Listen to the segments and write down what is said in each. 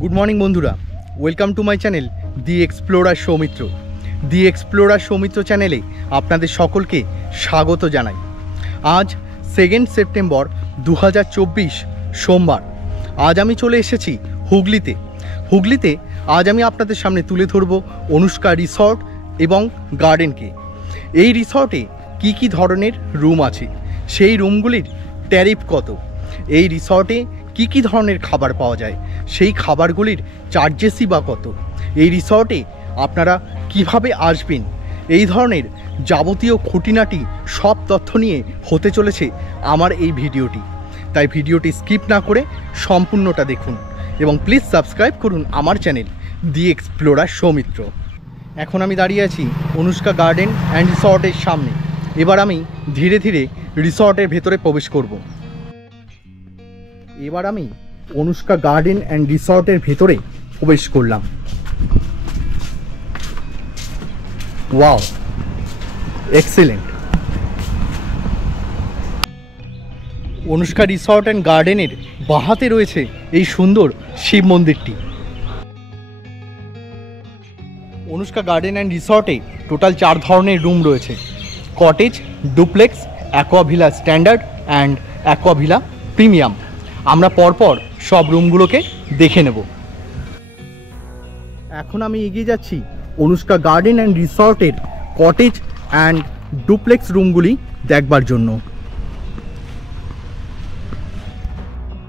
Good morning বন্ধুরা, welcome to my channel the explorer Soumitra. The explorer Soumitra চ্যানেলে আপনাদের সকলকে স্বাগত জানাই। আজ 2 সেপ্টেম্বর 2024 সোমবার। আজ আমি চলে এসেছি হুগলিতে আজ আমি আপনাদের সামনে তুলে ধরব অনুষ্কা রিসর্ট এবং গার্ডেনকে। এই রিসর্টে কি কি ধরনের রুম আছে, সেই রুমগুলির ট্যারিফ কত, এই রিসর্টে কি কি ধরনের খাবার পাওয়া যায়, সেই খাবারগুলির চার্জেসই বা কত, এই রিসর্টে আপনারা কিভাবে আসবেন, এই ধরনের যাবতীয় খুঁটিনাটি সব তথ্য নিয়ে হতে চলেছে আমার এই ভিডিওটি। তাই ভিডিওটি স্কিপ না করে সম্পূর্ণটা দেখুন এবং প্লিজ সাবস্ক্রাইব করুন আমার চ্যানেল দি এক্সপ্লোরার সৌমিত্র। এখন আমি দাঁড়িয়ে আছি অনুষ্কা গার্ডেন অ্যান্ড রিসর্টের সামনে। এবার আমি ধীরে ধীরে রিসর্টের ভেতরে প্রবেশ করব। এবার আমি অনুষ্কা গার্ডেন অ্যান্ড রিসর্টের ভেতরে প্রবেশ করলাম। Wow, excellent. Anushka resort and গার্ডেনের বাহাতে রয়েছে এই সুন্দর শিব মন্দিরটি। অনুষ্কা গার্ডেন অ্যান্ড রিসর্টে টোটাল 4 ধরনের রুম রয়েছে: cottage, duplex, aqua villa standard and aqua villa premium. আমরা পরপর সব রুমগুলোকে দেখে নেব। এখন আমি এগিয়ে যাচ্ছি অনুষ্কা গার্ডেন অ্যান্ড রিসর্টের কটেজ অ্যান্ড ডুপ্লেক্স রুমগুলি দেখবার জন্য।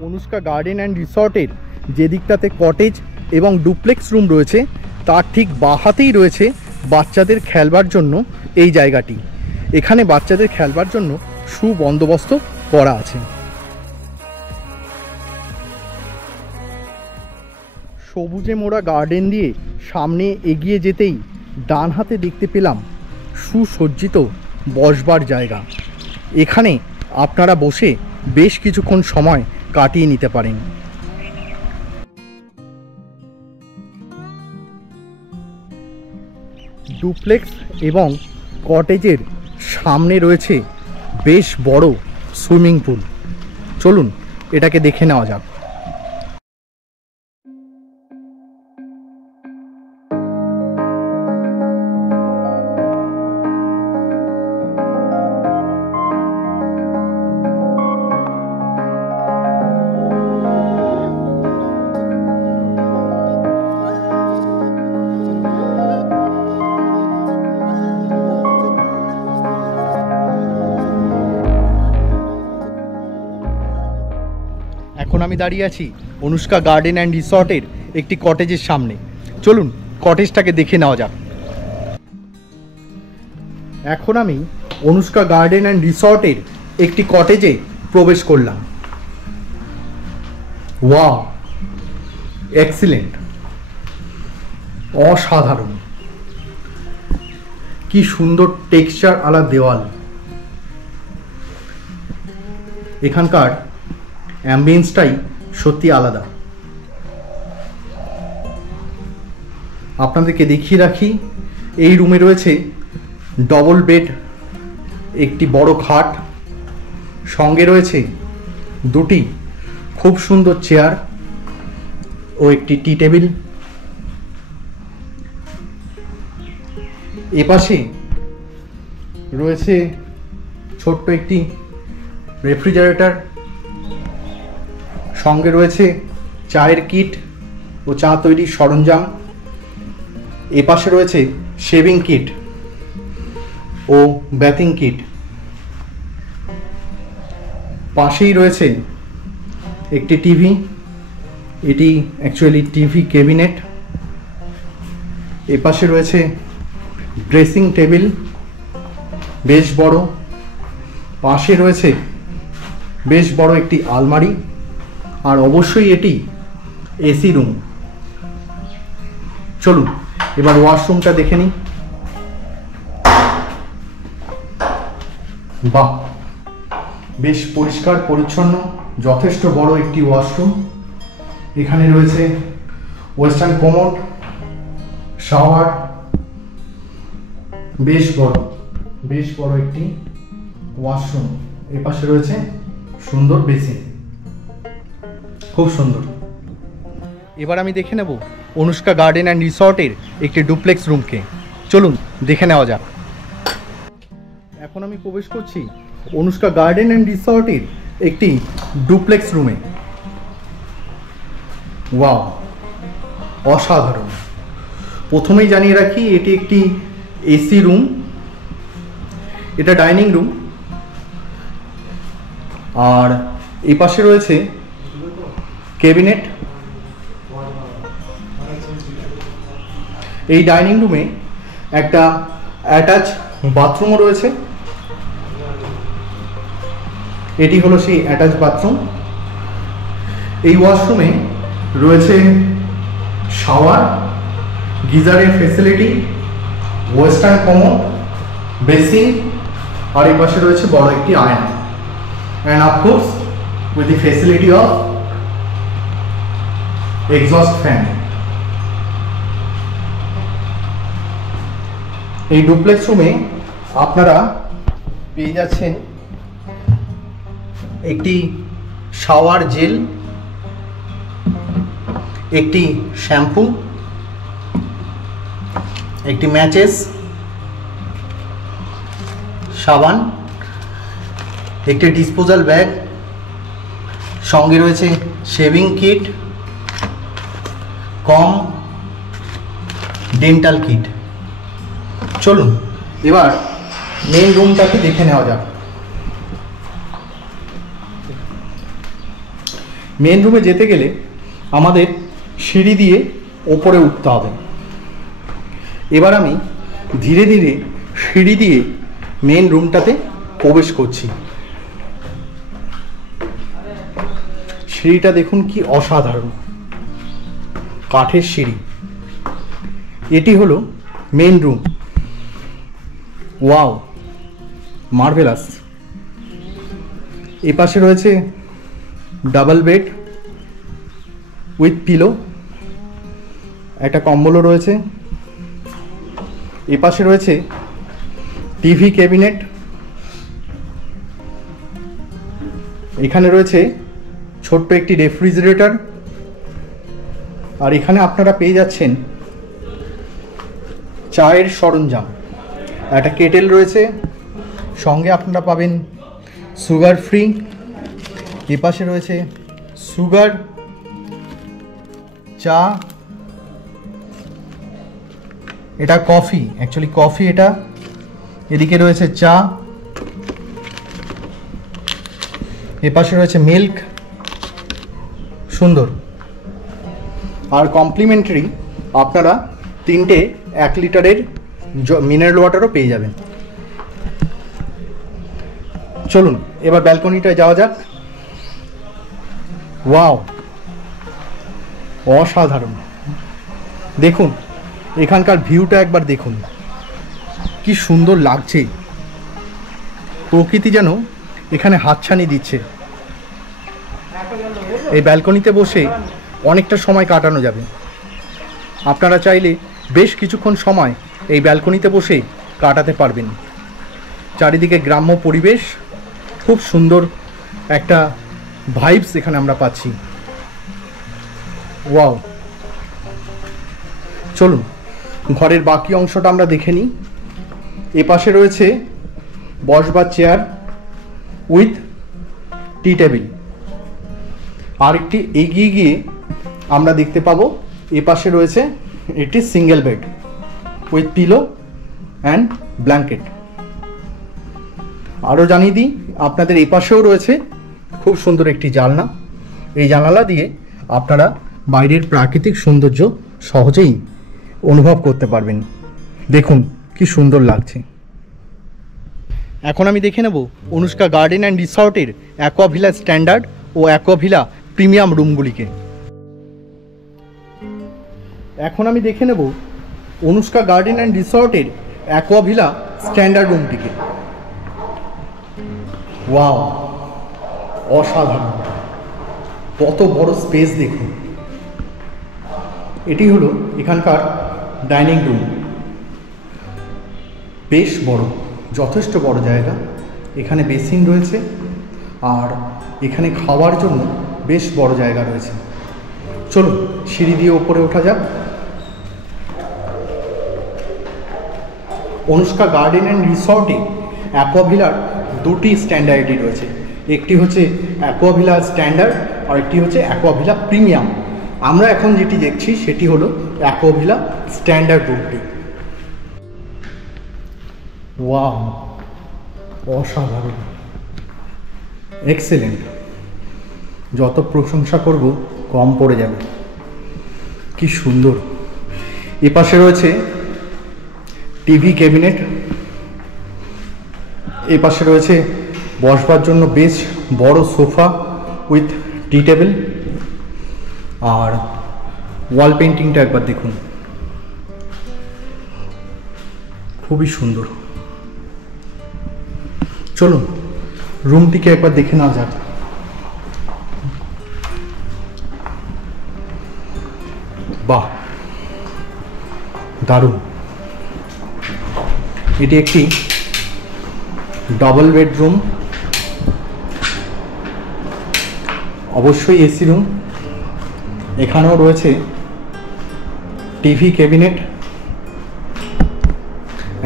অনুষ্কা গার্ডেন অ্যান্ড রিসর্টের যে দিকটাতে কটেজ এবং ডুপ্লেক্স রুম রয়েছে তার ঠিক বাহাতেই রয়েছে বাচ্চাদের খেলবার জন্য এই জায়গাটি। এখানে বাচ্চাদের খেলবার জন্য সুবন্দোবস্ত করা আছে। সবুজে মোড়া গার্ডেন দিয়ে সামনে এগিয়ে যেতেই ডান হাতে দেখতে পেলাম সুসজ্জিত বসবার জায়গা। এখানে আপনারা বসে বেশ কিছুক্ষণ সময় কাটিয়ে নিতে পারেন। ডুপ্লেক্স এবং কটেজের সামনে রয়েছে বেশ বড় সুইমিং পুল। চলুন এটাকে দেখে নেওয়া যাক। এখন আমি দাঁড়িয়ে আছি অনুষ্কা গার্ডেন অ্যান্ড রিসর্টের একটি কটেজের সামনে। চলুন কটেজটাকে দেখে নেওয়া যাক। এখন আমি অনুষ্কা গার্ডেন অ্যান্ড রিসর্টের একটি কটেজে প্রবেশ করলাম। ওয়াও, এক্সিলেন্ট, অসাধারণ। কি সুন্দর টেক্সচার আলা দেওয়াল। এখানকার অ্যাম্বিয়েন্সটাই সত্যি আলাদা। আপনাদেরকে দেখিয়ে রাখি, এই রুমে রয়েছে ডবল বেড, একটি বড় খাট, সঙ্গে রয়েছে 2টি খুব সুন্দর চেয়ার ও একটি টি টেবিল। এপাশে রয়েছে ছোট্ট একটি রেফ্রিজারেটর, সঙ্গে রয়েছে চায়ের কিট ও চা তৈরির সরঞ্জাম। এপাশে রয়েছে শেভিং কিট ও ব্যাথিং কিট। পাশেই রয়েছে একটি টিভি, এটি অ্যাকচুয়ালি টিভি ক্যাবিনেট। এপাশে রয়েছে ড্রেসিং টেবিল বেশ বড়, পাশে রয়েছে বেশ বড় একটি আলমারি, আর অবশ্যই এটি এসি রুম। চলুন এবার ওয়াশরুমটা দেখে নিই। বাহ, বেশ পরিষ্কার পরিচ্ছন্ন, যথেষ্ট বড় একটি ওয়াশরুম। এখানে রয়েছে ওয়েস্টার্ন কোমোড, শাওয়ার, বেশ বড় একটি ওয়াশরুম। এপাশে রয়েছে সুন্দর বেসিন, খুব সুন্দর। এবার আমি দেখে নেব অনুষ্কা গার্ডেন অ্যান্ড রিসর্টের একটি ডুপ্লেক্স রুমকে। চলুন দেখে নেওয়া যাক। এখন আমি প্রবেশ করছি অনুষ্কা গার্ডেন অ্যান্ড রিসর্টের একটি ডুপ্লেক্স রুমে। ওয়াও, অসাধারণ। প্রথমেই জানিয়ে রাখি এটি একটি এসি রুম, এটা ডাইনিং রুম, আর এই পাশে রয়েছে ক্যাবিনেট। এই ডাইনিং রুমে একটা অ্যাটাচ বাথরুমও রয়েছে। এটি হলো সেই অ্যাটাচ বাথরুম। এই ওয়াশরুমে রয়েছে শাওয়ার, গিজারের ফেসিলিটি, ওয়েস্টার্ন কমোড, বেসিন, আর এই পাশে রয়েছে বড় একটি আয়না, and of course with the facility of exhaust fan. এই ডুপ্লেক্স রুমে আপনারা পেয়ে যাচ্ছেন একটি শাওয়ার জেল, একটি শ্যাম্পু, একটি ম্যাচেস, সাবান, একটি ডিসপোজাল ব্যাগ, সঙ্গে রয়েছে shaving kit, comb, dental kit. চলুন এবার মেন রুমটাকে দেখে নেওয়া যাক। মেন রুমে যেতে গেলে আমাদের সিঁড়ি দিয়ে ওপরে উঠতে হবে। এবার আমি ধীরে ধীরে সিঁড়ি দিয়ে মেন রুমটাতে প্রবেশ করছি। সিঁড়িটা দেখুন কি অসাধারণ, কাঠের সিঁড়ি। এটি হলো মেন রুম। Wow, marvellous. এ পাশে রয়েছে ডাবল বেড উইথ পিলো, একটা কম্বলও রয়েছে। এ পাশে রয়েছে টিভি ক্যাবিনেট, এখানে রয়েছে ছোট্ট একটি রেফ্রিজারেটর, আর এখানে আপনারা পেয়ে যাচ্ছেন চায়ের সরঞ্জাম। একটা কেটেল রয়েছে, সঙ্গে আপনারা পাবেন সুগার ফ্রি। এ পাশে রয়েছে সুগার চা, এটা কফি, অ্যাকচুয়ালি কফি এটা। এদিকে রয়েছে চা, এ পাশে রয়েছে মিল্ক, সুন্দর। আর কমপ্লিমেন্টারি আপনারা 3টে 1 লিটারের মিনারেল ওয়াটারও পেয়ে যাবেন। চলুন এবার ব্যালকনিটায় যাওয়া যাক। ওয়াও, অসাধারণ। দেখুন এখানকার ভিউটা একবার দেখুন, কি সুন্দর লাগছে। প্রকৃতি যেন এখানে হাতছানি দিচ্ছে। এই ব্যালকনিতে বসে অনেকটা সময় কাটানো যাবে। আপনারা চাইলে বেশ কিছুক্ষণ সময় এই ব্যালকনিতে বসে কাটাতে পারবেন। চারিদিকে গ্রাম্য পরিবেশ, খুব সুন্দর একটা ভাইবস এখানে আমরা পাচ্ছি। ওয়াও, চলুন ঘরের বাকি অংশটা আমরা দেখে নিই। এ পাশে রয়েছে বসবার চেয়ার উইথ টি টেবিল। আর একটি এগিয়ে গিয়ে আমরা দেখতে পাবো এ পাশে রয়েছে একটি single bed with pillow and blanket. আরও জানিয়ে দিই আপনাদের এ পাশেও রয়েছে খুব সুন্দর একটি জানলা। এই জানালা দিয়ে আপনারা বাইরের প্রাকৃতিক সৌন্দর্য সহজেই অনুভব করতে পারবেন। দেখুন কি সুন্দর লাগছে। এখন আমি দেখে নেব অনুষ্কা গার্ডেন অ্যান্ড রিসর্টের অ্যাকোয়াভিলা স্ট্যান্ডার্ড ও অ্যাকোয়াভিলা প্রিমিয়াম রুমগুলিকে। এখন আমি দেখে নেব অনুষ্কা গার্ডেন অ্যান্ড রিসর্টের অ্যাকোয়াভিলা স্ট্যান্ডার্ড রুমটিকে। ওয়াও, অসাধারণ। কত বড় স্পেস দেখুন। এটি হলো এখানকার ডাইনিং রুম। বেশ বড়, যথেষ্ট বড় জায়গা। এখানে বেসিন রয়েছে আর এখানে খাওয়ার জন্য বেশ বড় জায়গা রয়েছে। চলুন সিঁড়ি দিয়ে ওপরে ওঠা যাক। অনুষ্কা গার্ডেন অ্যান্ড রিসর্টে অ্যাকোয়াভিলার দুটি স্ট্যান্ডার্ডই রয়েছে, একটি হচ্ছে অ্যাকোয়াভিলা স্ট্যান্ডার্ড আর একটি হচ্ছে অ্যাকোয়াভিলা প্রিমিয়াম। আমরা এখন যেটি দেখছি সেটি হলো অ্যাকোয়াভিলা স্ট্যান্ডার্ড রুমটি। ওয়াও, অসাধারণ, এক্সেলেন্ট, যত প্রশংসা করব কম পড়ে যাবে। কি সুন্দর। এপাশে রয়েছে টিভি ক্যাবিনেট, এপাশে রয়েছে বসবার জন্য বেশ বড় সোফা উইথ টি টেবিল। আর ওয়াল পেন্টিংটা একবার দেখুন, খুবই সুন্দর। চলুন রুমটিকে একবার দেখে নেওয়া যাক। বাহ, দারুণ। এটি একটি ডাবল বেডরুম, অবশ্যই এসি রুম। এখানেও রয়েছে টিভি ক্যাবিনেট,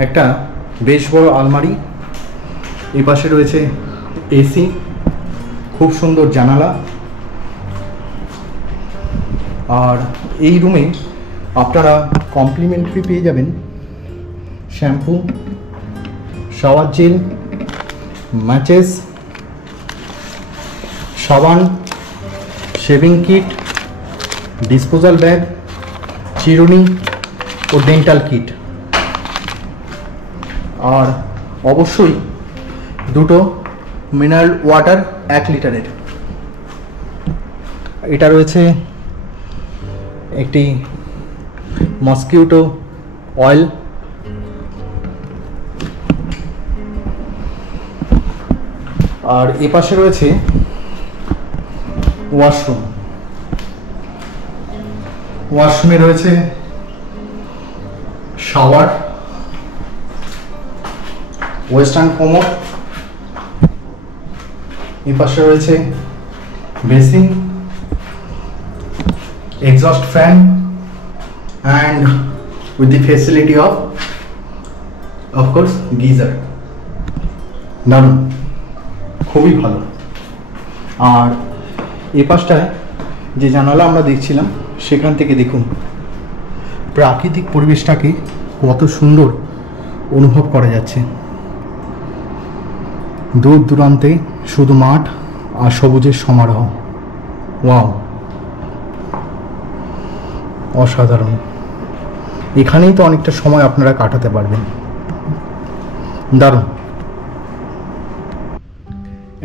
একটা বেশ বড় আলমারি, এপাশে রয়েছে এসি, খুব সুন্দর জানালা। আর এই রুমে আপনারা কমপ্লিমেন্টারি পেয়ে যাবেন শ্যাম্পু, শাওয়ার জেল, ম্যাচেস, সাবান, শেভিং কিট, ডিসপোজাল ব্যাগ, চিরুনি ও ডেন্টাল কিট। আর অবশ্যই দুটো মিনারেল ওয়াটার 1 লিটারের। এটা রয়েছে একটি মসকিউটো অয়েল। আর এপাশে রয়েছে ওয়াশরুম, ওয়াশরুমে রয়েছে শাওয়ার, ওয়েস্টার্ন কোমোড, এপাশে রয়েছে basin, exhaust fan and with the facility of course geyser। দারুণ, খুবই ভালো। আর এ পাশটায় যে জানালা আমরা দেখছিলাম সেখান থেকে দেখুন প্রাকৃতিক পরিবেশটাকে কত সুন্দর অনুভব করা যাচ্ছে। দূর দূরান্তে শুধু মাঠ আর সবুজের সমারোহ। ওয়াও, অসাধারণ। এখানেই তো অনেকটা সময় আপনারা কাটাতে পারবেন। দারুণ।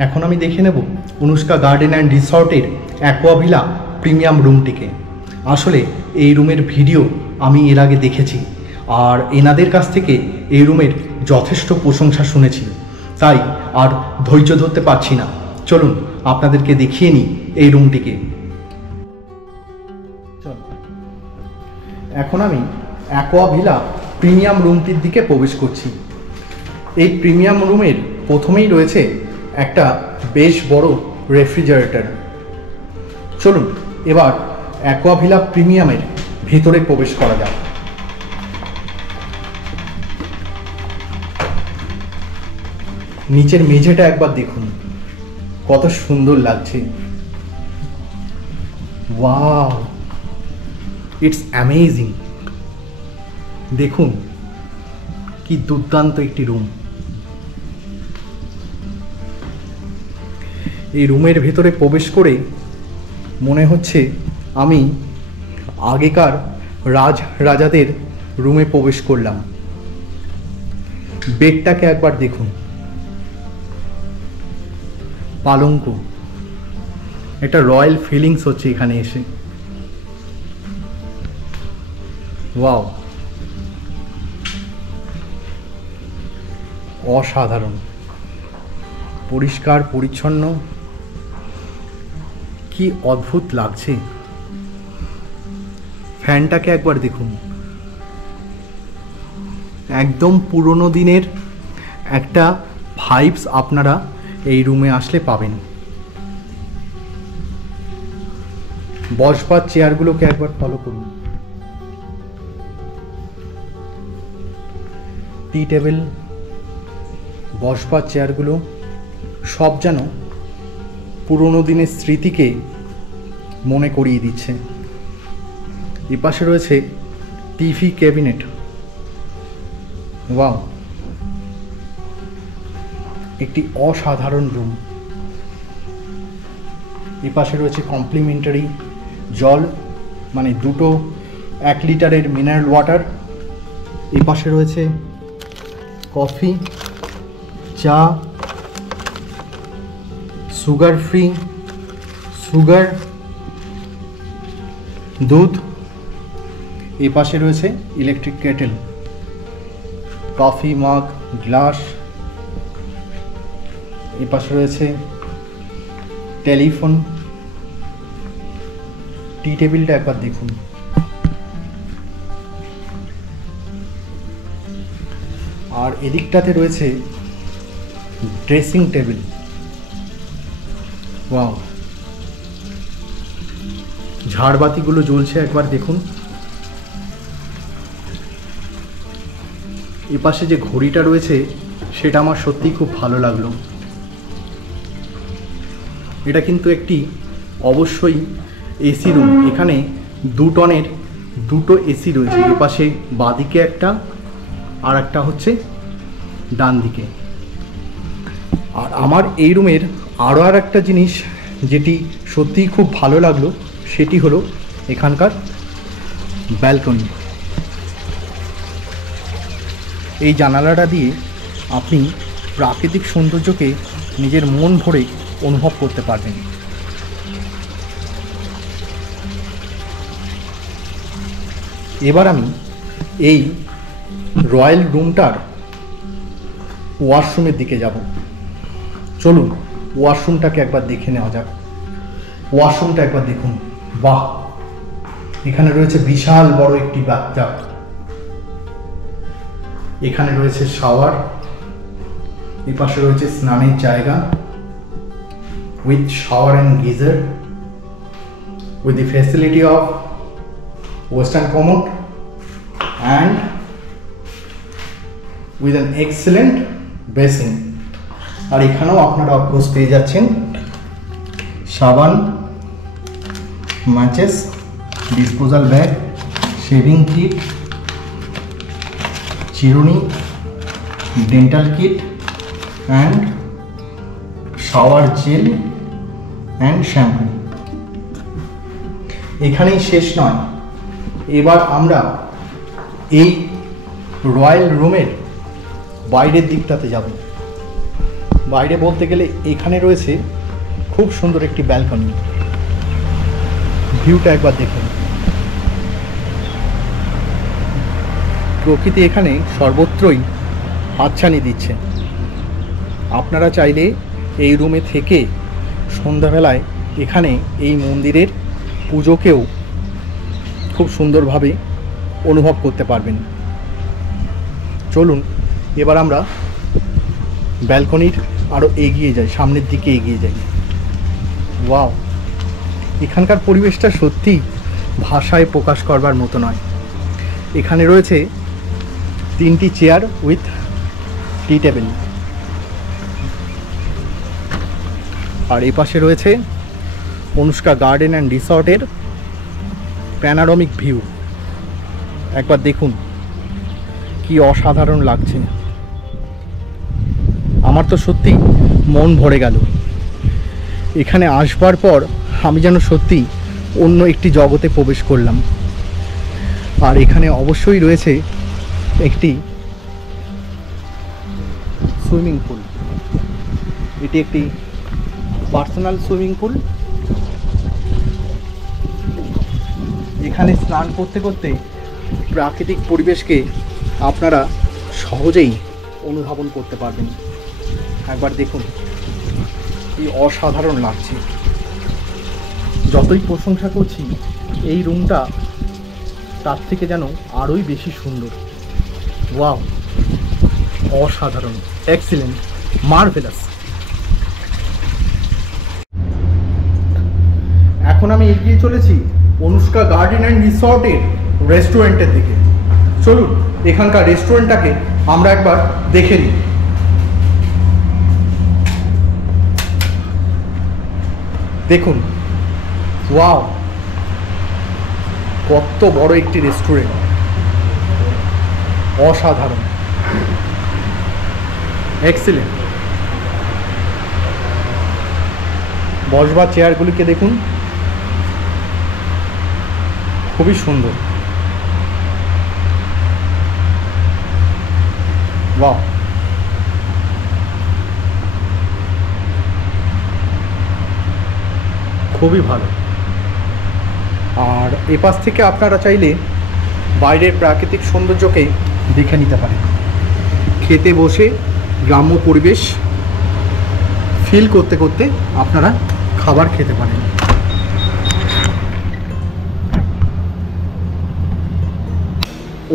এখন আমি দেখে নেব অনুষ্কা গার্ডেন অ্যান্ড রিসর্টের অ্যাকোয়াভিলা প্রিমিয়াম রুমটিকে। আসলে এই রুমের ভিডিও আমি এর আগে দেখেছি আর এনাদের কাছ থেকে এই রুমের যথেষ্ট প্রশংসা শুনেছি, তাই আর ধৈর্য ধরতে পারছি না। চলুন আপনাদেরকে দেখিয়ে নিই এই রুমটিকে। এখন আমি অ্যাকোয়াভিলা প্রিমিয়াম রুমটির দিকে প্রবেশ করছি। এই প্রিমিয়াম রুমের প্রথমেই রয়েছে একটা বেশ বড় রেফ্রিজারেটর। চলুন এবার অ্যাকোয়াভিলা প্রিমিয়ামের ভিতরে প্রবেশ করা যাক। নিচের মেঝেটা একবার দেখুন, কত সুন্দর লাগছে। Wow, it's amazing. দেখুন কি দুর্দান্ত একটি রুম। এই রুমের ভেতরে প্রবেশ করে মনে হচ্ছে আমি আগেকার রাজাদের রুমে প্রবেশ করলাম। বেডটাকে একবার দেখুন, পালঙ্ক, একটা রয়্যাল ফিলিংস হচ্ছে এখানে এসে। ওয়াও, অসাধারণ, পরিষ্কার পরিচ্ছন্ন, কি অদ্ভুত লাগছে। ফ্যানটাকে একবার দেখুন, একদম পুরনো দিনের একটা ভাইবস আপনারা এই রুমে আসলে পাবেন। বসবার চেয়ারগুলোকে একবার ফলো করুন। টি টেবিল, বসবার চেয়ারগুলো সব যেন পুরোনো দিনের স্মৃতিকে মনে করিয়ে দিচ্ছে। এপাশে রয়েছে টিভি ক্যাবিনেট। ওয়াও, একটি অসাধারণ রুম। এপাশে রয়েছে কমপ্লিমেন্টারি জল, মানে দুটো 1 লিটারের মিনারেল ওয়াটার। এপাশে রয়েছে কফি, চা, সুগার ফ্রি, সুগার, দুধ। এপাশে রয়েছে ইলেকট্রিক কেটেল, কফি মাগ, গ্লাস। এপাশে রয়েছে টেলিফোন। টি টেবিলটা একবার দেখুন। আর এদিকটাতে রয়েছে ড্রেসিং টেবিল। ওয়াও, ঝাড়বাতিগুলো জ্বলছে একবার দেখুন। এপাশে যে ঘড়িটা রয়েছে সেটা আমার সত্যিই খুব ভালো লাগলো। এটা কিন্তু একটি অবশ্যই এসি রুম। এখানে 2 টনের দুটো এসি রয়েছে। এপাশে বাঁদিকে একটা, আর একটা হচ্ছে ডান দিকে। আর আমার এই রুমের আরও একটা জিনিস যেটি সত্যিই খুব ভালো লাগলো সেটি হলো এখানকার ব্যালকনি। এই জানালাটা দিয়ে আপনি প্রাকৃতিক সৌন্দর্যকে নিজের মন ভরে অনুভব করতে পারবেন। এবার আমি এই রয়্যাল রুমটার ওয়াশরুমের দিকে যাব। চলুন ওয়াশরুমটাকে একবার দেখে নেওয়া যাক। ওয়াশরুমটা একবার দেখুন। বাহ, এখানে রয়েছে বিশাল বড় একটি বাথটাব। এখানে রয়েছে শাওয়ার। এপাশে রয়েছে স্নানের জায়গা with shower and geyser with the facility of western commode and with an excellent basin। আর এখানেও আপনারা অফকোর্স পেয়ে যাচ্ছেন সাবান, matches, disposal bag, shaving kit, চিরুনি, dental kit and shower gel and shampoo. এখানেই শেষ নয়, এবার আমরা এই রয়্যাল রুমের বাইরের দিকটাতে যাব। বাইরে বলতে গেলে এখানে রয়েছে খুব সুন্দর একটি ব্যালকনি। ভিউটা একবার দেখুন। প্রকৃতি এখানে সর্বত্রই হাতছানি দিচ্ছে। আপনারা চাইলে এই রুমে থেকে সন্ধ্যাবেলায় এখানে এই মন্দিরের পুজোকেও খুব সুন্দরভাবে অনুভব করতে পারবেন। চলুন এবার আমরা ব্যালকনির আরও এগিয়ে যাই, সামনের দিকে এগিয়ে যাই। ওয়াও, এখানকার পরিবেশটা সত্যি ভাষায় প্রকাশ করবার মতো নয়। এখানে রয়েছে 3টি চেয়ার উইথ টি টেবিল। আর এই পাশে রয়েছে অনুষ্কা গার্ডেন অ্যান্ড রিসর্টের প্যানারোমিক ভিউ। একবার দেখুন কি অসাধারণ লাগছে। আমার তো সত্যি মন ভরে গেল। এখানে আসবার পর আমি যেন সত্যি অন্য একটি জগতে প্রবেশ করলাম। আর এখানে অবশ্যই রয়েছে একটি সুইমিং পুল। এটি একটি পার্সোনাল সুইমিং পুল। এখানে স্নান করতে করতে প্রাকৃতিক পরিবেশকে আপনারা সহজেই অনুধাবন করতে পারবেন। একবার দেখুন কি অসাধারণ লাগছে। যতই প্রশংসা করছি এই রুমটা তার থেকে যেন আরোই বেশি সুন্দর। ওয়াও, অসাধারণ, এক্সিলেন্ট, মার্ভেলাস। এখন আমি এগিয়ে চলেছি অনুষ্কা গার্ডেন অ্যান্ড রিসর্টের রেস্টুরেন্টের দিকে। চলুন এখানকার রেস্টুরেন্টটাকে আমরা একবার দেখে নিই। দেখুন, ওয়াও, কত বড় একটি রেস্টুরেন্ট, অসাধারণ, এক্সিলেন্ট। বসবার চেয়ারগুলিকে দেখুন, খুবই সুন্দর। বাহ, খুবই ভালো। আর এপাশ থেকে আপনারা চাইলে বাইরের প্রাকৃতিক সৌন্দর্যকে দেখে নিতে পারেন। খেতে বসে গ্রাম্য পরিবেশ ফিল করতে করতে আপনারা খাবার খেতে পারেন।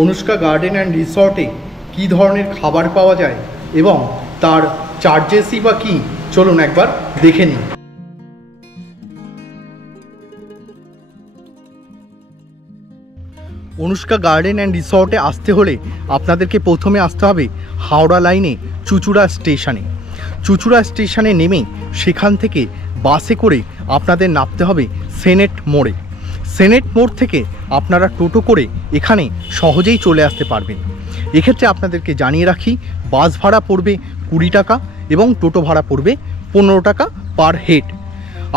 অনুষ্কা গার্ডেন অ্যান্ড রিসর্টে কী ধরনের খাবার পাওয়া যায় এবং তার চার্জেসই বা কী, চলুন একবার দেখে নিই। অনুষ্কা গার্ডেন অ্যান্ড রিসর্টে আসতে হলে আপনাদেরকে প্রথমে আসতে হবে হাওড়া লাইনে চুঁচুড়া স্টেশনে। চুঁচুড়া স্টেশনে নেমে সেখান থেকে বাসে করে আপনাদের নামতে হবে সেনেট মোড়ে। সেনেট মোড় থেকে আপনারা টোটো করে এখানে সহজেই চলে আসতে পারবেন। এক্ষেত্রে আপনাদেরকে জানিয়ে রাখি, বাস ভাড়া পড়বে 20 টাকা এবং টোটো ভাড়া পড়বে 15 টাকা পার হেড।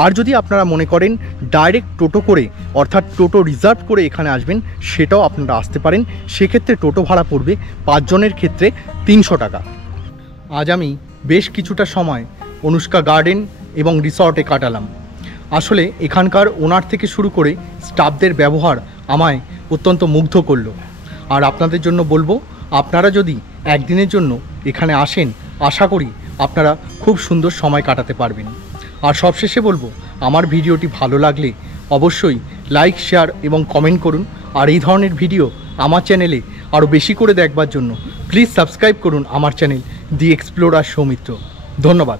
আর যদি আপনারা মনে করেন ডাইরেক্ট টোটো করে, অর্থাৎ টোটো রিজার্ভ করে এখানে আসবেন, সেটাও আপনারা আসতে পারেন। সেক্ষেত্রে টোটো ভাড়া পড়বে 5 জনের ক্ষেত্রে 300 টাকা। আজ আমি বেশ কিছুটা সময় অনুষ্কা গার্ডেন এবং রিসর্টে কাটালাম। আসলে এখানকার ওনার থেকে শুরু করে স্টাফদের ব্যবহার আমায় অত্যন্ত মুগ্ধ করলো। আর আপনাদের জন্য বলবো, আপনারা যদি একদিনের জন্য এখানে আসেন, আশা করি আপনারা খুব সুন্দর সময় কাটাতে পারবেন। আর সবশেষে বলবো, আমার ভিডিওটি ভালো লাগলে অবশ্যই লাইক, শেয়ার এবং কমেন্ট করুন। আর এই ধরনের ভিডিও আমার চ্যানেলে আরও বেশি করে দেখবার জন্য প্লিজ সাবস্ক্রাইব করুন আমার চ্যানেল দি এক্সপ্লোরার সৌমিত্র। ধন্যবাদ।